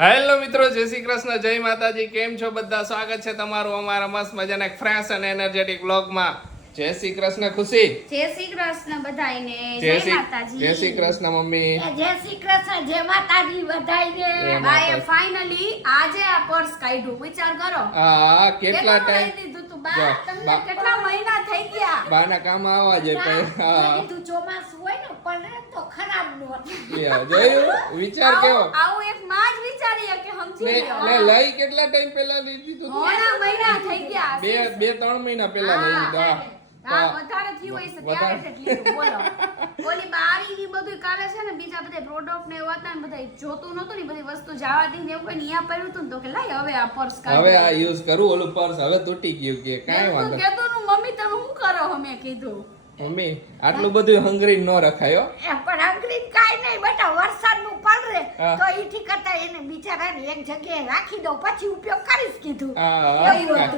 Hello મિત્રો, જય શ્રી કૃષ્ણ, જય માતાજી. કેમ છો બધા? સ્વાગત છે તમારું અમારા મસ્ત મજાના એક ફ્રેશ અને એનર્જેટિક વ્લોગમાં. જય શ્રી કૃષ્ણ ખુશી. જય શ્રી કૃષ્ણ બધાયને. જય માતાજી. જય શ્રી કૃષ્ણ મમ્મી. જય શ્રી કૃષ્ણ, જય માતાજી બધાયને. ભાઈએ ફાઇનલી આજે આ પર્સ કાઢ્યું. વિચાર કરો. હા, કેટલા ટાઈમ દીધું તું બા? તમને કેટલા મહિના થઈ ગયા? બાના કામ આવવા જાય પછી. હા, તું ચોમાસું હોય ને પણ તો ખરાબ નો જોયું વિચાર કેવો. આવું એક માં જ વિચારીએ કે સમજી લો. લઈ કેટલા ટાઈમ પહેલા લઈ દીધું તું? ઘણા મહિના થઈ ગયા. બે ત્રણ મહિના પહેલા લઈ દીધું. હા, વધારે થયું હોય છે ત્યારે જ લીધું. બોલો ઓલી બારી ની બધું કાલે છે ને બીજા બધા પ્રોડક્ટ ને એવા હતા ને બધા જોતું નતું ને બધી વસ્તુ જવા દઈને એવું કઈ અહીંયા પડ્યું હતું ને તો કે લાય હવે આ પર્સ કાઢ. હવે આ યુઝ કરું. ઓલું પર્સ હવે તૂટી ગયું કે કાઈ વાંધો. કેતો નું મમ્મી તમે શું કરો? અમે કીધું મમ્મી આટલું બધું હંગરી ન રખાયો. પણ હંગરી કાઈ નહીં બેટા, વરસાદ નું પડે તો ઈથી કરતા એને બિચારાને એક જગ્યાએ રાખી દો પછી ઉપયોગ કરીશ કીધું.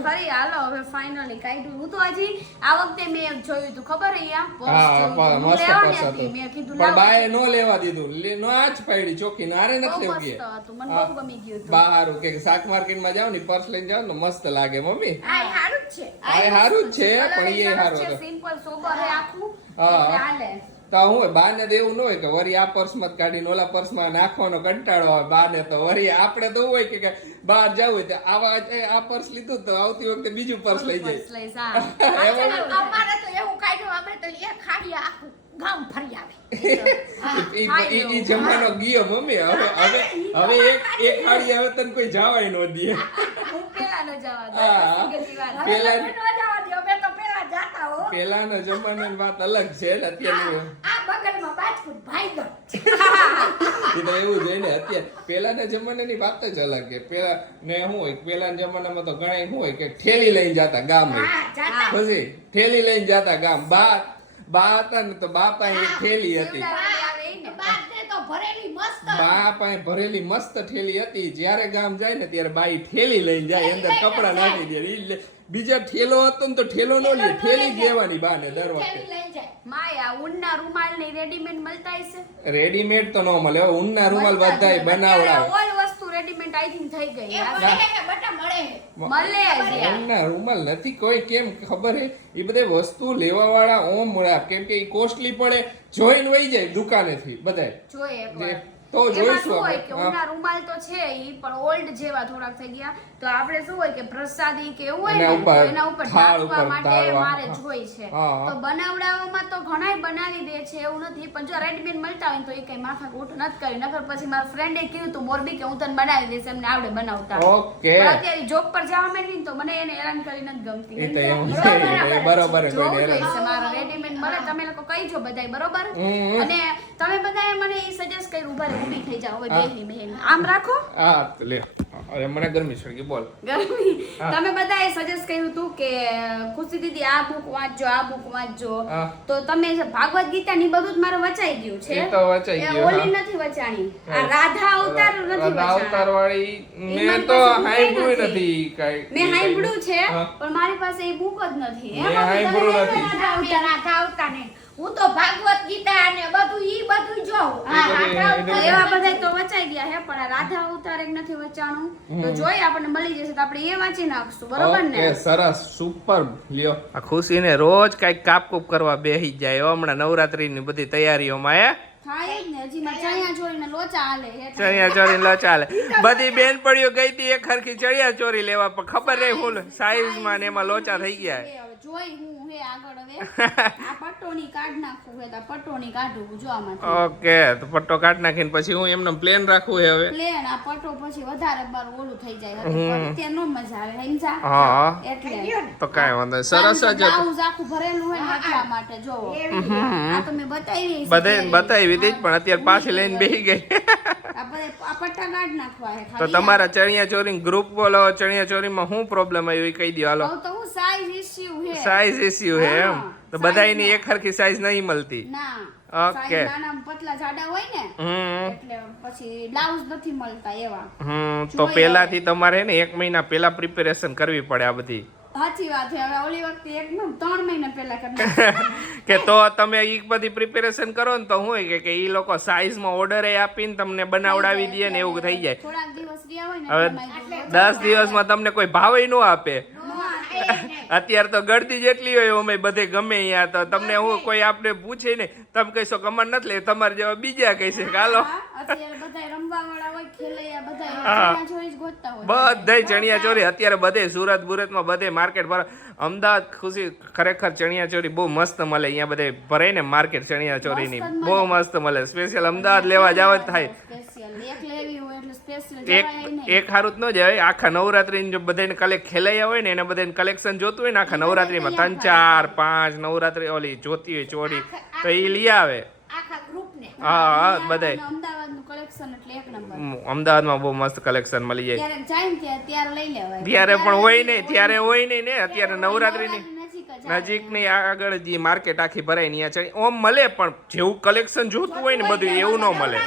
ફરી હાલો હવે ફાઇનલી કાઢ્યું. હું તો હજી આ વખતે મેં જોયું તું ખબર અહીંયા મસ્ત પર્સ હતું. પણ બાએ નો લેવા દીધું. નો આજ પાડી ચોકી નારે નથી લેવું કે. મને બહુ ગમી ગયું હતું. બહાર કે શાક માર્કેટ માં જાવ ને પર્સ લઈને જાવ ને મસ્ત લાગે મમ્મી. આ હારું જ છે. આ હારું જ છે પણ એ હારું છે. સિમ્પલ સોબર હે આખું. હા હાલે. તો હું હોય બાને તો એવું ન હોય કે વરી આ પર્સ માં કાઢીને ઓલા પર્સ માં નાખવાનો કંટાળો હોય બાને. તો વરી આપણે તો હોય કે બહાર જવું હોય તો આ પર્સ લીધું તો આવતી વખતે બીજું પર્સ લઈ જાય. અમારે તો એવું કાઢ્યું, અમે તો એક ખાડિયા આખું ગામ ફરી આવે. ઈ જમાનો ગયો મમ્મી. હવે એક ખાડી આવે તને કોઈ જવાય ન દે. હું પેલા ન જવા દે. પેલાનો જમાનાની વાત અલગ છે ને અત્યારનું. આ બગલમાં બાજકું ભાઈગર. એ તો એવું જોઈ ને અત્યારે પેલાના જમાનાની વાત જ અલગ છે. પેલા ને શું હોય પેલાના જમાનામાં તો ઘણા શું હોય કે ઠેલી લઈને જતા ગામ. પછી ઠેલી લઈને જતા ગામ. બા હતા ને તો બા પાસે એક ઠેલી હતી. બા પાસે ભરેલી મસ્ત ઠેલી હતી. જયારે ગામ જાય ને ત્યારે બાઈ ઠેલી લઈને જાય, અંદર કપડા નાખી દે. બીજા ઠેલો હતો ને તો ઠેલો નો લે, ઠેલી દેવાની બાને દર વખતે. માયા ઊનના રૂમાલ ને રેડીમેડ મળતા હશે. રેડીમેડ તો નો મળે. ઊનના રૂમાલ બધાય બનાવડાવે. ઓલ વસ્તુ રેડીમેડ આઈ થિંક થઈ ગઈ. મળે ઊનના રૂમાલ નથી કોઈ કેમ ખબર હે. એ બધે વસ્તુ લેવા વાળા ઓમ મળે કેમ કે ઈ કોસ્ટલી પડે. જોઈને વહી જાય દુકાનેથી બધાય. જોઈએ એકવાર તો જોઈશું હોય કે ઊનના રૂમાલ તો છે ઈ પણ ઓલ્ડ જેવા થોડાક થઈ ગયા. તો આપણે શું હોય કે પ્રસાદી કે એવું હોય ને એના ઉપર ઢાંકવા માટે મારે જોઈ છે. તો બનાવડાવવામાં તો ઘણાય બનાવી દે છે એવું નથી, પણ જો રેડીમેડ મળતા હોય તો એ કઈ માથાકૂટ નથી કરી. નકર પછી મારા ફ્રેન્ડે કીધું તું મોરબી કે હું તને બનાવી દઈશ, એમને આવડે બનાવતા. ઓકે અત્યારે જોબ પર જવા માંડી તો મને એને હેરાન કરી નથી ગમતી. એ તો એવું છે બરોબર કોઈ હેરાન મારા રેડીમેડ મળે તમે લોકો કહીજો બધાય બરોબર. અને તમે બધાએ મને ઈ સજેસ્ટ કર્યું ઉભા ઊભી થઈ જાવ હવે બેહી આમ રાખો. હા લે અરે મને ગરમી ચડી બોલ. ગરમી તમે બધાએ સજેસ્ટ કર્યું હતું કે ખુશી દીદી આ બુક વાંચજો, આ બુક વાંચજો. તો તમે ભાગવત ગીતા ની બધું જ મારે વચાઈ ગયું છે. એ તો વચાઈ ગયું. ઓલી નથી વચાણી. આ રાધા અવતાર નથી વચાણી. રાધા અવતાર વાળી મેં તો હાઈબ્રુડ નથી કાઈ. મેં હાઈબ્રુડ છે પણ મારી પાસે એ બુક જ નથી. મેં હાઈબ્રુડ નથી. રાધા અવતાર ને હું તો ભાગવત ગીતા અને બધું ઈ બધું જોઉં. એવા બધા તો વચાઈ ગયા હે પણ રાધા અવતાર એક નથી વચાણું. તો જોઈ આપણને મળી જશે તો આપણે એ વાંચી નાખશું બરોબર ને. ઓકે સરસ સુપર લ્યો. આ ખુશીને રોજ કઈક કાપકૂપ કરવા બેહી જાય. હમણાં નવરાત્રીની બધી તૈયારીઓમાં થાય જ ને. હજી માં ચણિયા ચોરીને લોચા હાલે. ચણિયા ચોરી લોચા હાલે. બધી બેનપણીઓ ગઈ હતી એક હરખી ચણિયા ચોરી લેવા પણ ખબર નહીં ફૂલ સાઈઝ માં ને એમાં લોચા થઈ ગયા. જોઈ હું હે આગળ હવે આ પટ્ટોની કાઢ નાખું હે તો પટ્ટોની કાઢું જો આમાંથી. ઓકે તો પટ્ટો કાઢ નાખીને પછી હું એમનો પ્લેન રાખું હે હવે. પ્લેન આ પટ્ટો પછી વધારે બાર ઓલું થઈ જાય તે નો મજા આવે હેંજા. હા એટલે તો કાઈ વાંધો સરસ જ બ્લાઉઝ આખું ભરેલું હોય ને એટલા માટે જોવો. આ તો મેં બતાવી બધે બતાવી દીધી પણ અત્યારે પાછી લઈને બેહી ગઈ. આ પટ્ટા કાઢ નાખવા હે તો તમારા ચણિયા ચોરી ગ્રુપ બોલો ચણિયા ચોરીમાં શું પ્રોબ્લેમ આવ્યો એ કહી દો હાલો. તો હું સાઈઝ ઇશ્યુ હે. સાઈઝ ઇશ્યુ હે એમ. તો બધાયની એક હરખી સાઈઝ નહીં મળતી. ના ઓકે નાના પતલા જાડા હોય ને એટલે પછી બ્લાઉઝ નથી મળતા એવા. તો પહેલાથી તમારે ને 1 મહિના પહેલા પ્રિપેરેશન કરવી પડે આ બધી. સાચી વાત છે. હવે ઓલી વખતે એકદમ 3 મહિના પહેલા કરી કે તો તમે ઈ બધી પ્રિપેરેશન કરો ને તો હું હોય કે ઈ લોકો સાઈઝમાં ઓર્ડર આપીને તમને બનાવડાવી દે ને એવું થઈ જાય. થોડાક દિવસ રહ્યા હોય ને હવે 10 દિવસમાં તમને કોઈ ભાવે ન આપે. અત્યારે તો ગળદી જેટલી હોય અમે બધે ગમે અહીંયા તો તમને હું કોઈ આપણે પૂછે ને તમે કહીશો કમર નથી લે તમારે જેવા બીજા કહેશે હાલો અત્યારે બધા રમવા વાળા હોય ખેલૈયા બધા ચણિયા ચોળી જ ગોતતા હોય. બધે ચણિયા ચોળી અત્યારે બધે સુરત બુરતમાં બધે માર્કેટ પર અમદાવાદ ખુશી ખરેખર ચણિયા ચોળી બહુ મસ્ત મળે. અહીંયા બધે ભરાય ને માર્કેટ ચણિયા ચોળીની બહુ મસ્ત મળે. સ્પેશિયલ અમદાવાદ લેવા જાવ જ થાય. એક લેવી હોય એટલે સ્પેશિયલ જવાય નહીં. એક હારું જ ન જાય. આખા નવરાત્રી જો બધાને ખેલાયા હોય ને એને બધાને કલેક્શન જોતું હોય ને આખા નવરાત્રીમાં 3 4 5 નવરાત્રી ઓલી જોતી હોય ચોળી તો એ લઈ આવે આખા ગ્રુપને. હા બધાય. અમદાવાદનું કલેક્શન એટલે એક નંબર. અમદાવાદમાં બહુ મસ્ત કલેક્શન મળી જાય. ત્યારે જાય ને ત્યારે લઈ લેવાય. ત્યારે પણ હોય નહીં ત્યારે હોય નહીં ને અત્યારે નવરાત્રીની નજીકની આગળ જે માર્કેટ આખી ભરાય ને છે ઓમ મળે પણ જેવું કલેક્શન જોતું હોય ને બધું એવું ન મળે.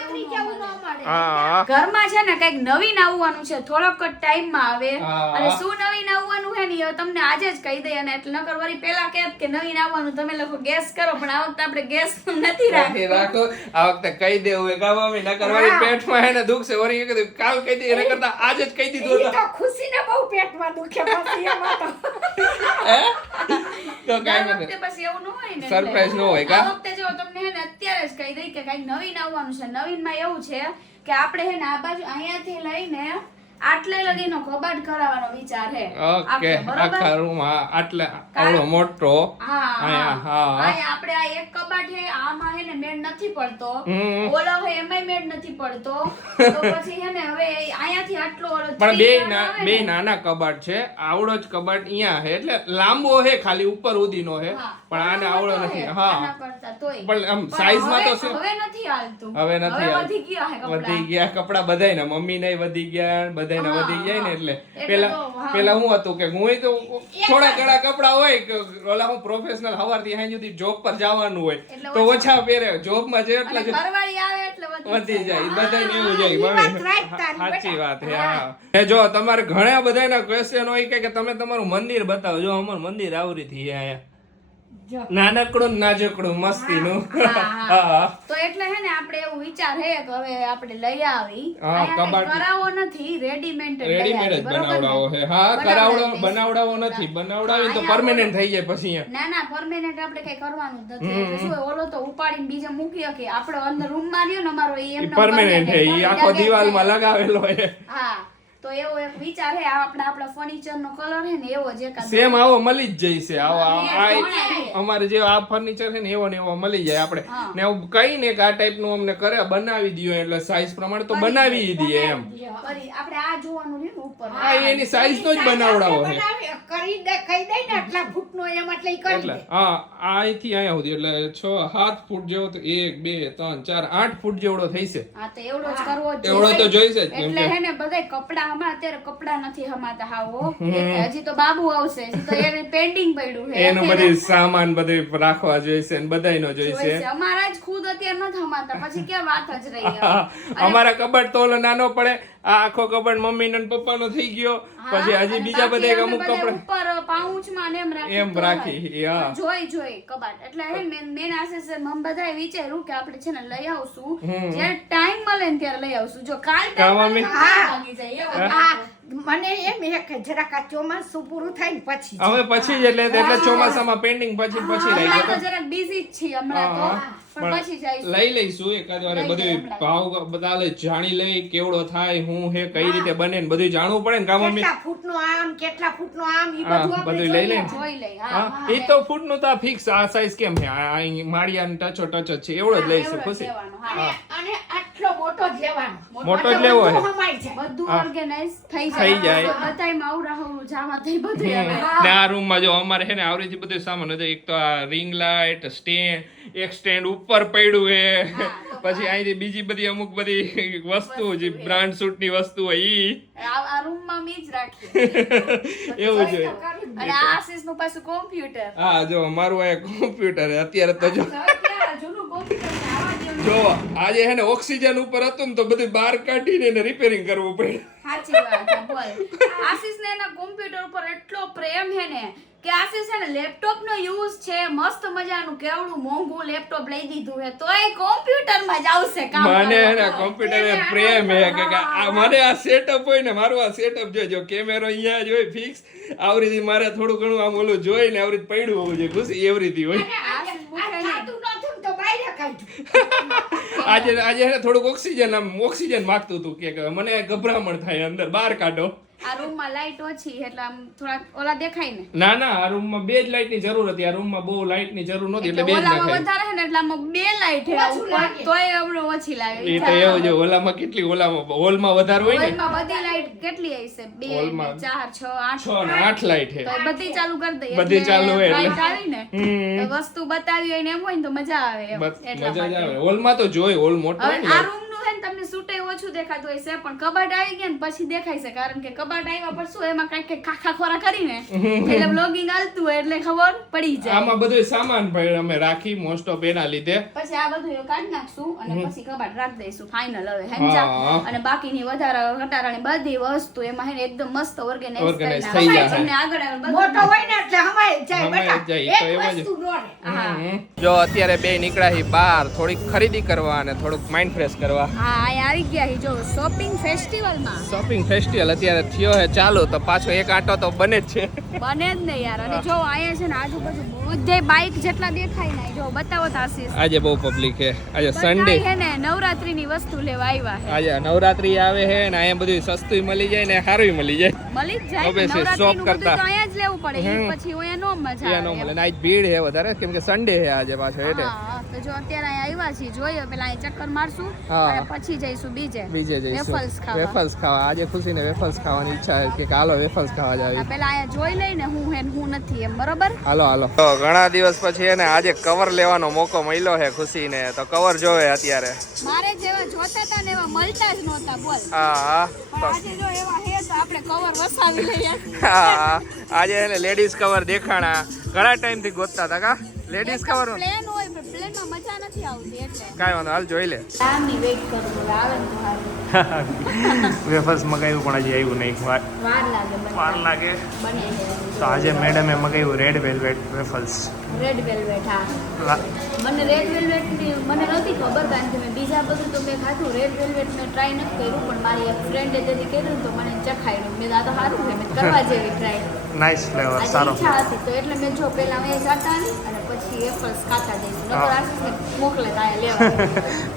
હા ઘરમાં છે ને કઈક નવીન આવવાનું છે થોડોક જ ટાઈમમાં આવે અને શું નવીન આવવાનું છે ને એ તમને આજે જ કહી દઈએ અને એટલે નકર વળી પેલા કે નવીન આવવાનું તમે લોકો ગેસ કરો પણ આ વખતે આપણે ગેસ નથી રાખો. આ વખતે કહી દેવું હોય કામ અમે નકર વળી પેટમાં એને દુખ છે વળી કીધું કાલ કહી દે એના કરતા આજે જ કહી દીધું તો ખુશીને બહુ પેટમાં દુખે પછી એમાં તો તો કાઈ વખતે બસ એવું ન હોય ને સરપ્રાઈઝ ન હોય કા. આ વખતે જો તમને હે ને અત્યારે જ કહી દઈ કે કઈક નવીન આવવાનું છે. નવીનમાં એવું છે કે આપણે હે ને આ બાજુ અહીંયાથી લઈને આટલે લગીનો કબાટ કરાવવાનો વિચાર છે. ઓકે આખા રૂમ આટલે આવડો મોટો અહીંયા આપણે આ એક કબાટ છે આમાં હે ને મેળ નથી પડતો ઓલો હે એમાંય મેળ નથી પડતો તો પછી હે ને હવે અહીંયાથી આટલો ઓલો પણ બે નાના કબાટ છે. આવડો જ કબાટ અહીંયા છે એટલે લાંબો છે ખાલી ઉપર ઉદીનો છે પણ આને આવડો નથી. હા પણ આમ સાઈઝ માં તો છે હવે નથી હાલતું. હવે નથી વધી ગયા હે કપડા. વધી ગયા કપડા બધાય ને મમ્મી ને વધી ગયા બધાને વધી જાય ને એટલે પેલા હું હતું કે હું તો થોડા ઘણા કપડા હોય કે ઓલા હું પ્રોફેશનલ સવારથી સાંજ સુધી જોબ પર જવાનું હોય તો ઓછા પહેરે જોબ માં છે એટલે ઘરવાળી આવે એટલે વધી જાય બધાને એવું જાય. સાચી વાત છે. હા જો તમારે ઘણા બધાના ક્વેશ્ચન હોય કે તમે તમારું મંદિર બતાવો. જો અમારું મંદિર આવરી થી અહીંયા નાનકડું નાજકડું મસ્તીનું. તો એટલે હે ને આપણે એવું વિચાર હે કે હવે આપણે લઈ આવી કબાટ કરાવો નથી રેડીમેડ જ બનાવડાવો છે. હા બનાવડાવો નથી બનાવડાવી તો પરમેનન્ટ થઈ જાય પછી ના પરમેનન્ટ આપણે કઈ કરવાનું જ નથી. એટલે શું ઓલો તો ઉપાડીને બીજે મૂકી કે આપણે અંદર રૂમ માં રહ્યો ને અમારો એમ પરમેનન્ટ છે ઈ આખો દિવાલમાં લગાવેલો છે. હા તો એવો એક વિચાર હે આપણા ફર્નિચર નો કલર હે ને એવો જ એકાદ સેમ આવો મળી જ જાય છે. આવો અમારે જે આ ફર્નિચર છે ને એવો ને એવો મળી જાય આપણે ને એવું કઈ ને કે આ ટાઈપ નું અમને કરે બનાવી દયો એટલે સાઈઝ પ્રમાણે તો બનાવી દઈએ એમ. આપણે આ જોવાનું છે ને ઉપર હા એની સાઈઝ નો જ બનાવડાવો છે કરી દે કહી દે ને આટલા ફૂટનો એમ એટલે ઈ કરી દે. હા અહીંથી અહીંયા સુધી એટલે 6-7 ફૂટ જેવો તો 1 2 3 4 8 ફૂટ જેવડો થઈ છે. હા તો એવડો જ કરવો જ એવડો તો જોઈશે જ એટલે હે ને બધાય કપડા અમાર અત્યારે કપડા નથી હમાતા હાવો હજી તો બાબુ આવશે હજી તો એને પેન્ડિંગ પડ્યું છે એનો બધી સામાન બધું રાખવા જોઈશે ને બધાયનો જોઈશે. અમારા જ ખુદ અત્યારે નથી હમાતા પછી ક્યાં વાત જ રહી. અમારા કબાટ તો ઓલો નાનો પડે આ આખો કબાટ મમ્મી ને પપ્પા નો થઈ ગયો પછી હજી બીજા બધા અમુક કપડા ઉપર પાઉચ માં એમ રાખી જોઈ કબાટ એટલે હે મેન આસે મમ બધાએ વિચાર્યું કે આપણે છે ને લઈ આવશું જ્યારે ટાઈમ મળે ને ત્યારે લઈ આવશું. જો કાલ લાગી જાય મને એમ કે જરાક આ ચોમાસું પૂરું થાય ને પછી હવે પછી જ એટલે ચોમાસામાં પેન્ડિંગ પછી રહી ગયો તો જરાક બિઝી જ છીએ હમણાં તો પણ પછી જઈશું લઈ લઈશું એકાદ વાર બધું ભાવ બધા જાણી લઈ કેવડો થાય હું હે કઈ રીતે બને ને બધું જાણવું પડે ને કામ કેટલા ફૂટનો આમ કેટલા ફૂટનો આમ ઈ બધું આપણે બધું લઈ લઈને જોઈ લઈ. હા એ તો ફૂટ નું તો ફિક્સ આ સાઈઝ કેમ છે આ માળિયાનો ટચ જ છે એવડો જ લઈશું ખુશી. અને આટલો મોટો જ લેવાનો મોટો જ લેવો છે બધું ઓર્ગેનાઇઝ થઈ જાય બધાય માવરા હોવું જાવા થઈ બધું. ને આ રૂમ માં જો અમારે છે ને આવરીથી બધું સામાન હતો. એક તો આ રિંગ લાઇટ સ્ટેન્ડ એક સ્ટેન્ડ ઉપર પડ્યું છે પછી અહીંથી બીજી બધી અમુક બધી વસ્તુ જે બ્રાન્ડ સૂટ ની વસ્તુ હોય ઈ આ રૂમ માં મી જ રાખી એવું જોઈએ. અને આ આશીષ નું પાછું કોમ્પ્યુટર હા જો મારું આ કોમ્પ્યુટર અત્યારે તો જો જૂનું કોમ્પ્યુટર આવા જેવું જો આજે હે ને ઓક્સિજન ઉપર હતું ને તો બધું બહાર કાઢીને એને રિપેરિંગ કરવું પડ્યું. સાચી વાત છે, બોલ. આશીષને એના કોમ્પ્યુટર ઉપર એટલો પ્રેમ છે ને કે આશીષ છે ને લેપટોપ નો યુઝ છે, મસ્ત મજાનું કેવડું મોંઘું લેપટોપ લઈ દીધું છે તોય કોમ્પ્યુટર માં જ આવશે કામ મને કરવા. હે ને કોમ્પ્યુટર એ પ્રેમ હે કે આ મને આ સેટઅપ હોય ને મારું આ સેટઅપ જો કેમેરો અહીંયા જ હોય ફિક્સ આવી રીતે મારે થોડું ઘણું આમ ઓલું જોઈને આવી રીતે પડ્યું હોવું જોઈએ ખુશી એવી રીતે હોય. આશીષ પૂછે ને, થાતું નહોતું ને તો બહાર કાઢ્યું. આજે હે ને થોડુંક ઓક્સિજન માંગતું હતું કે મને ગભરામણ થાય અંદર બહાર કાઢો. આ રૂમ માં લાઈટ ઓછી એટલે આમ થોડાક ઓલા દેખાય ને, ના આ રૂમમાં બે જ લાઈટ ની જરૂર હતી. આ રૂમમાં બહુ લાઈટ ની જરૂર નહોતી એટલે બે જ ઓલામાં નાખાય. વધારે છે ને એટલે આમાં બે લાઈટ છે ઓછું ઉપર, લાગે. તોય હમણાં ઓછી લાગે. એ તો એવું છે ઓલામાં કેટલી ઓલામાં હોલમાં વધારે હોય ને હોલમાં બધી લાઈટ કેટલી હશે? 2, હોલમાં 4, 6, 8. 6 ને 8 લાઈટ છે. તો એ બધી ચાલુ કરી દઈએ બધી એટલે ચાલુ હોય એટલે. light આવી ને તો વસ્તુ બતાવી હોય ને એમ હોય ને તો મજા આવે એમ. બસ એટલા મજા જ માટે. આવે. હોલમાં તો જોઈ હોલ મોટો હોય હવે ને આ રૂમ નું છે ને તમને સૂટે ઓછું દેખાતું હોય છે પણ કબાટ આવી ગયા ને પછી દેખાય છે કારણ કે કબાટ આવ્યા પર શું એમાં કઈક ખાખા ખોરા કરીને એટલે બ્લોગિંગ હાલતું હોય એટલે ખબર પડી જાય. આમાં બધું સામાન ભાઈ અમે રાખી મોસ્ટ ઓફ એના લીધે. પછી આ બધું એવું કાઢી નાખશું અને પછી કબાટ રાખી દઈશું ફાઇનલ હવે હા. હેંચા અને બાકીની વધારે ઘટાડાની બધી વસ્તુ એમાં હે ને એકદમ મસ્ત ઓર્ગેનાઇઝ Organize કરી થઈ નાખશું. જાય. તમને આગળ આગળ બધું મોટો હોય ને એટલે હમાય જાય હમાય બેટા. જાય, તો એમ એક જ. વસ્તુ ન રહે. હા જો અત્યારે બે નીકળ્યા હી બહાર થોડીક ખરીદી કરવા અને થોડુંક માઇન્ડ ફ્રેશ કરવા. હા અહીંયા આવી ગયા છે જો શોપિંગ ફેસ્ટિવલમાં. શોપિંગ ફેસ્ટિવલ અત્યારે થયો હે ચાલુ તો પાછો એક આંટો તો બને જ છે. બને જ ને યાર અને જો અહીંયા છે ને આજુબાજુ બધે બાઇક જેટલા દેખાય ને જો બતાવો તો આશીષ આજે બહુ પબ્લિક છે. આજે બધાય સન્ડે છે ને નવરાત્રીની વસ્તુ લેવા આવ્યા છે. આજે નવરાત્રી આવે છે ને અહીંયા બધું સસ્તું મળી જાય ને સારું મળી જાય. મળી જ જાય હવે ને, છે, નવરાત્રીનું shop બધું કરતા. તો અહીંયા જ લેવું પડે ઈ પછી અહીંયા નો મજા ત્યાં નો આવે મળે એમ. ને આજ ભીડ છે વધારે કેમ કે સન્ડે છે આજે પાછો એટલે હા તો જો અત્યારે અહીંયા આવ્યા છીએ જોઈએ પેલા અહીં ચક્કર મારશું હા. અને પછી જઈશું બીજે બીજે જઈશું વેફલ્સ ખાવા. વેફલ્સ ખાવા. આજે ખુશીને વેફલ્સ ખાવાની ઈચ્છા છે કે હાલો વેફલ્સ ખાવા આ જાવી. પેલા અહીંયા જોઈ લઈને હું હે ને હું નથી એમ બરોબર. હાલો તો ઘણા દિવસ પછી એને આજે કવર લેવાનો મોકો મળ્યો છે ખુશીને તો કવર જોવે અત્યારે. મારે જેવા જોતા હતા ને એવા મળતા જ નહોતા બોલ હા પણ આજે જો એવા હે તો આપણે કવર વસાવી લઈએ. હા આજે એને લેડીઝ કવર દેખાણા ઘણા ટાઈમ થી ગોતતા હતા કા લેડીઝ કવર પ્લેન હોય પણ પ્લેનમાં મજા નથી આવતી એટલે કાંઈ વાંધો હાલ જોઈ લે. ટાઈમની વેઇટ કરવું આવે ને તો સારું. વેફર્સ મગાવ્યું પણ હજી આવ્યું નહીં વાર લાગે વાર લાગે બને તો આજે મેડમે મગાવ્યું red velvet wafers red velvet હા મને રેડ વેલ્વેટ ની મને નહોતી ખબર કારણ કે મેં બીજા બધું તો મેં ખાધું રેડ વેલ્વેટ મેં ટ્રાય નથી કર્યું પણ મારી એક ફ્રેન્ડે જેથી કર્યું તો મને ચખાડ્યું મેં આ તો સારું છે મેં કરવા જેવી ટ્રાય નાઇસ ફ્લેવર આજે સારો ઈચ્છા હતી તો એટલે મેં જો પહેલા મેં જતા નહીં અને પછી એપલ્સ ખાતા જઈશું નકર આશીષને મોકલે તારે લેવા.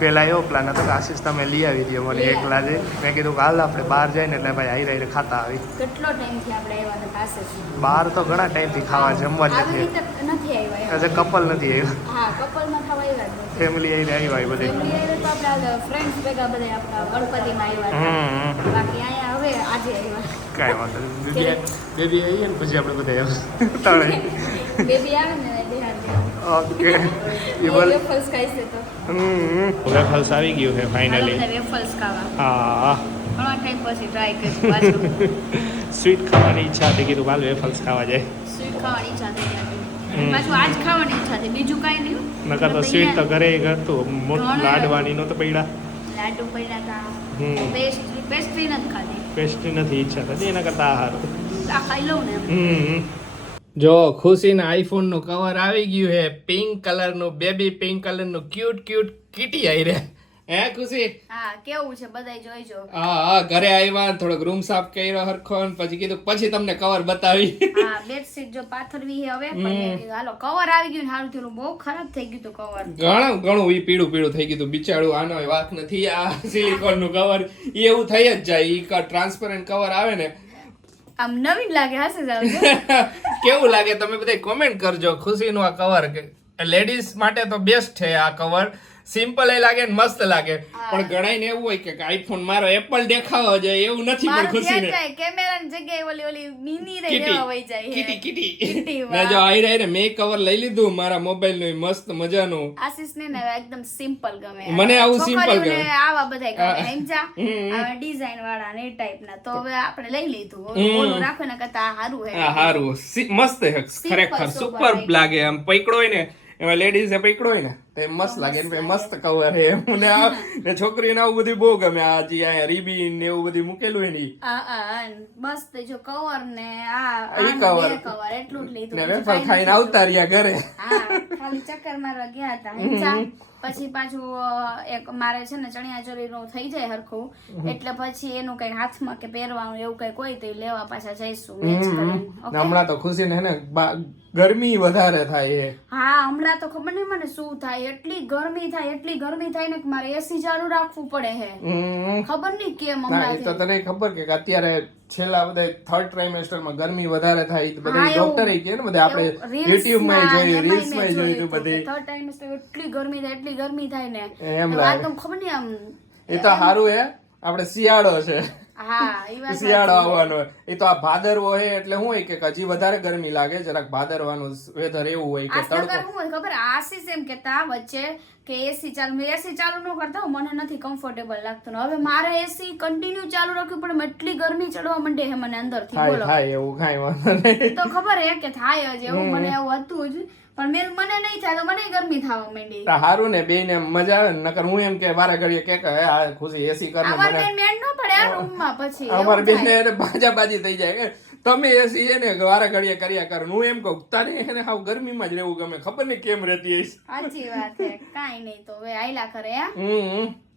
પહેલાં એવો પ્લાન હતો કે આશીષ તમે લઈ આવી દો મને એકલા જ મેં કીધું કે હાલ આપણે બહાર જઈને એટલે ભાઈ હાઈ રહી ખાતા આવી કેટલો ટાઈમથી આપણે આવ્યા હતા આશીષ? બહાર તો ઘણા ટાઈમથી ખાવા જમવા જ આવી નથી રીતે નથી આવ્યા એઝ અ કપલ નથી આવ્યું હા કપલમાં થવા આવ્યા જ નથી. ફેમિલી આવી આવ્યા બધી ફેમિલી આવ્યા તો આપણે ફ્રેન્ડ્સ ભેગા બધા આપણા ગણપતિમાં આવ્યા હતા બાકી અહીંયા હવે આજે આવ્યા કાંઈ વાંધો નહીં બેબી આવીએ ને પછી આપણે બધા આવ્યું તળે બેબી આવે ને બિહાર ઓકે એ બોલ વેફલ્સ ખાઈશે તો વેફર્સ આવી ગયું છે ફાઇનલી વેફલ્સ ખાવા હા ઘણા ટાઈમ પછી ટ્રાય કરીશું પાછું. સ્વીટ ખાવાની ઈચ્છા હતી કીધું હાલ વેફર્સ ખાવા જાય સ્વીટ ખાવાની ઈચ્છા થઈ હતી પાછું આજ ખાવાની ઈચ્છા થઈ બીજું કાંઈ નહીં નકર તો સ્વીટ તો ઘરે કરતું લાડવાની નો તો પૈડા લાડુ પડ્યા હતા પેસ્ટ્રી નથી ખાધી પેસ્ટ્રી નથી ઈચ્છા થતી એના કરતા આહાર આ ખાઈ લઉં ને જો ખુશીના આઈફોન નું કવર આવી ગયું છે પિંક કલર નું બેબી પિંક કલર નું ક્યુટ કીટી આવી રે હે ખુશી. હા કેવું છે બધાય જોઈજો. હા ઘરે આવ્યા થોડોક રૂમ સાફ કર્યો હરખો ને પછી કીધું પછી તમને કવર બતાવી. હા બેડશીટ જો પાથરવી છે હવે પણ મેં કીધું હાલો કવર આવી ગયું ને સારું થયું બહુ ખરાબ થઈ ગયું હતું કવર ઘણું ઈ પીળું થઈ ગયું બિચારું આનો વાત નથી આ સિલિકોન નું કવર એવું થઈ જ જાય ઈ ટ્રાન્સપરન્ટ કવર આવે ને આમ નવીન લાગે હશે જાવ કેવું લાગે તમે બધા કોમેન્ટ કરજો ખુશીનું આ કવર લેડીઝ માટે તો બેસ્ટ છે આ કવર સિમ્પલ એ લાગે ને મસ્ત લાગે પણ ઘણાય ને એવું હોય કે આઈફોન મારો એપલ દેખાવો જોઈએ એવું નથી પણ ખુશીને કેમેરાની જગ્યાએ ઓલી મિની રે લેવા વઈ જાય કીટી ને જો આઈ રહે મેં કવર લઈ લીધું મારા મોબાઈલ નું મસ્ત મજાનું આશીષને ને એકદમ સિમ્પલ ગમે મને આવું સિમ્પલ ગમે આવા બધાય ગમે સમજા આ ડિઝાઇન વાળા ને એ ટાઈપ ના તો હવે આપણે લઈ લીધું ઓલું રાખો ને કરતા સારું હે સારું મસ્ત હે ખરેખર સુપર લાગે આમ પકડો હોય ને એમાં લેડીઝ પકડો હોય ને તે મસ્ત લાગે ને મસ્ત કવર હે મને આ ને છોકરીને આવું બધું બહુ ગમે આ જે આ રીબીન ને એવું બધું મૂકેલું હે ની મસ્ત જો કવર ને આ ઈ કવર એટલું જ લીધું ને વેફર ખાઈને આવતા રહ્યા ઘરે હા ખાલી ચક્કર મારવા ગયા હતા હિંચા પછી પાછું એક મારે છે ને ચણિયા નું થઈ જાય હરખું એટલે પછી એનું કઈ હાથમાં કે પહેરવાનું એવું કઈ કોઈ તો લેવા પાછા જઈશું મેચ કરીને હમણાં તો ખુશી ને ગરમી વધારે થાય છે હા હમણાં તો ખબર નહીં મને શું થાય એટલી ગરમી થાય ને કે મારે એસી ચાલુ રાખવું પડે હે ખબર નહીં કેમ હમણાં તો તને ખબર કે અત્યારે છેલ્લા બધા થર્ડ ટ્રાઇમેસ્ટર માં ગરમી વધારે થાય બધા ડોક્ટર કહે ને બધા આપણે યુટ્યુબ માં જોઈએ રીલ્સ માં જોયું બધી થર્ડ ટ્રાઇમેસ્ટર એટલી ગરમી થાય ને એમ વાત તો ખબર નહીં આમ એ તો સારું હે આપણે શિયાળો છે હા ઈ વાત શિયાળો આવવાનો એ તો આ ભાદરવો હે એટલે શું હોય કે હજી વધારે ગરમી લાગે જરાક ભાદરવાનું વેધર એવું હોય કે તડકો ખબર આશીષ એમ કેતા વચ્ચે કે એસી ચાલુ ન કરતા મને નથી કમ્ફર્ટેબલ લાગતું હવે મારે એસી કન્ટિન્યુ ચાલુ રાખ્યું પણ એટલી ગરમી ચડવા માંડે હે મને અંદરથી બોલો થાય એવું કાઈ વાંધો નહીં તો ખબર હે કે થાય જ એવું મને એવું હતું જ પણ મને નહીં થાય તો મને ગરમી થવા માંડી સારું ને બે ને મજા આવે ને નકર હું એમ કે વારે ઘડીએ કે આ ખુશી એસી કર અમાર બેન મેન નો પડે આ રૂમ માં પછી અમાર બેન ને બાજાબાજી થઈ જાય કે તમે એસી છે ને વારે ઘડીએ કર્યા કરો હું એમ કહું તારે એને હાવ ગરમીમાં જ રહેવું ગમે ખબર નહીં કેમ રહેતી હશે સાચી વાત છે કાઈ નહીં તો હવે આયલા કરે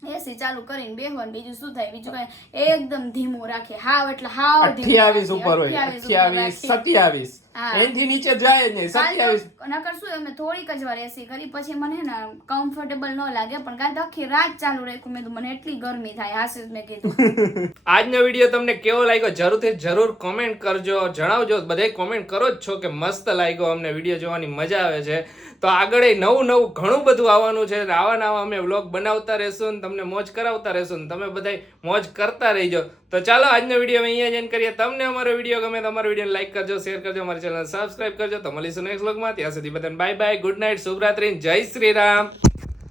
એસી ચાલુ કરીને બેહવાનું બીજું શું થાય બીજું કઈ એકદમ ધીમું રાખે હાવ એટલે હાવ 28 ઉપર હોય 28 27 એનથી નીચે જાય જ નહીં 27 નકર શું અમે થોડીક જ વાર એસી કરી પછી મને ને કમ્ફર્ટેબલ ન લાગે પણ કાંઈ આખી રાત ચાલુ રાખ્યું મેં તો મને એટલી ગરમી થાય આશીષ મેં કીધું આજનો વિડીયો તમને કેવો લાગ્યો જરૂર કોમેન્ટ કરજો જણાવજો બધાય કોમેન્ટ કરો જ છો કે મસ્ત લાગ્યો અમને વિડીયો જોવાની મજા આવે છે તો આગળ નવું ઘણું બધું આવવાનું છે આવા અમે વ્લોગ બનાવતા રહેશું ને તમને મોજ કરાવતા રહેશું ને તમે બધાય મોજ કરતા રહીજો તો ચાલો આજનો વિડીયો અહીંયા જ એન્ડ કરીએ તમને અમારો વિડીયો ગમે તો અમારો વિડીયો લાઈક કરજો શેર કરજો અમારી ચેનલ સબસ્ક્રાઇબ કરજો તો મળીશું નેક્સ્ટ વ્લોગમાં ત્યાં સુધી બધાને બાય બાય ગુડ નાઇટ શુભરાત્રી જય શ્રી રામ